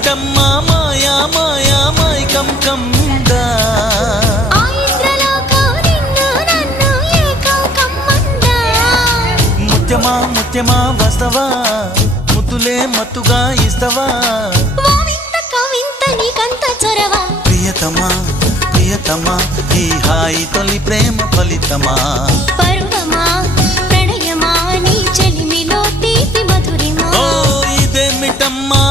ఇదేమిటమ్మా మాయా మాయా మైకం కమ్ముందా ముత్యమా ముత్యమా వస్తవా ముద్దులే మత్తుగా ఇస్తవా ప్రియతమా ప్రియతమా ఈ హాయి తొలి ప్రేమ ఫలితమా పరువమా ప్రణయమా నీ చెలిమిలో తీపి మధురిమా ఓ ఇదేమిటమ్మా